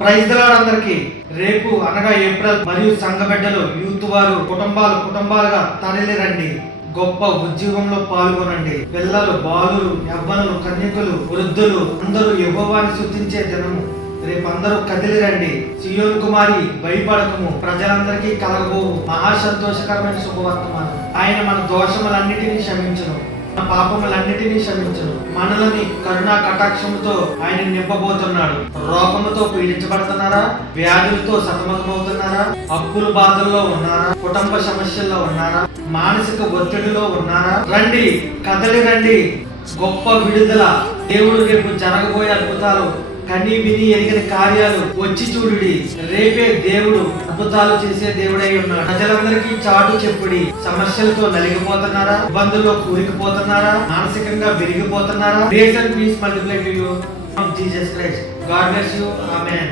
Praise the lord అందరికీ. రేపు అనగా ఏప్రిల్ మరియు సంఘ బిడ్డలు యూత్ వారు కుటుంబాలుగా తరలి రండి. గొప్ప ఉద్యోగంలో పాల్గొనండి. పిల్లలు, బాలురు, యవ్వనులు, కన్యకులు, వృద్ధులు అందరూ యెహోవాని స్తుతించే దినము. రేపు అందరూ కదిలి రండి. సియోను కుమారి భయపడకము, ప్రజలందరికీ కలగబో మహా సంతోషకరమైన శుభవర్తమానం. ఆయన మన దోషములన్నిటినీ క్షమించును, మన పాపములన్నిటినీ క్షమించును. మనలని కరుణా కటాక్షముతో ఆయన నింపబోతున్నాడు. రోగముతో పీడించబడుతున్నారా? వ్యాధులతో సతమతమవుతున్నారా? అప్పుల బాధల్లో ఉన్నారా? కుటుంబ సమస్యల్లో ఉన్నారా? మానసిక ఒత్తిడిలో ఉన్నారా? రండి, కదలి రండి. గొప్ప విడుదల. దేవుడు రేపు జరగబోయే అద్భుతాలు, కని విని ఎరిగిన కార్యాలు వచ్చి చూడుడి. రేపే దేవుడు అద్భుతాలు చేసే దేవుడై ఉన్నాడు. ప్రజలందరికీ చాటు చెప్పుడి. సమస్యలతో నలిగిపోతున్నారా? ఇబ్బందుల్లో కూరికిపోతున్నారా? మానసికంగా విరిగిపోతున్నారా? Grace and peace multiply to you from Jesus Christ. God bless you. Amen.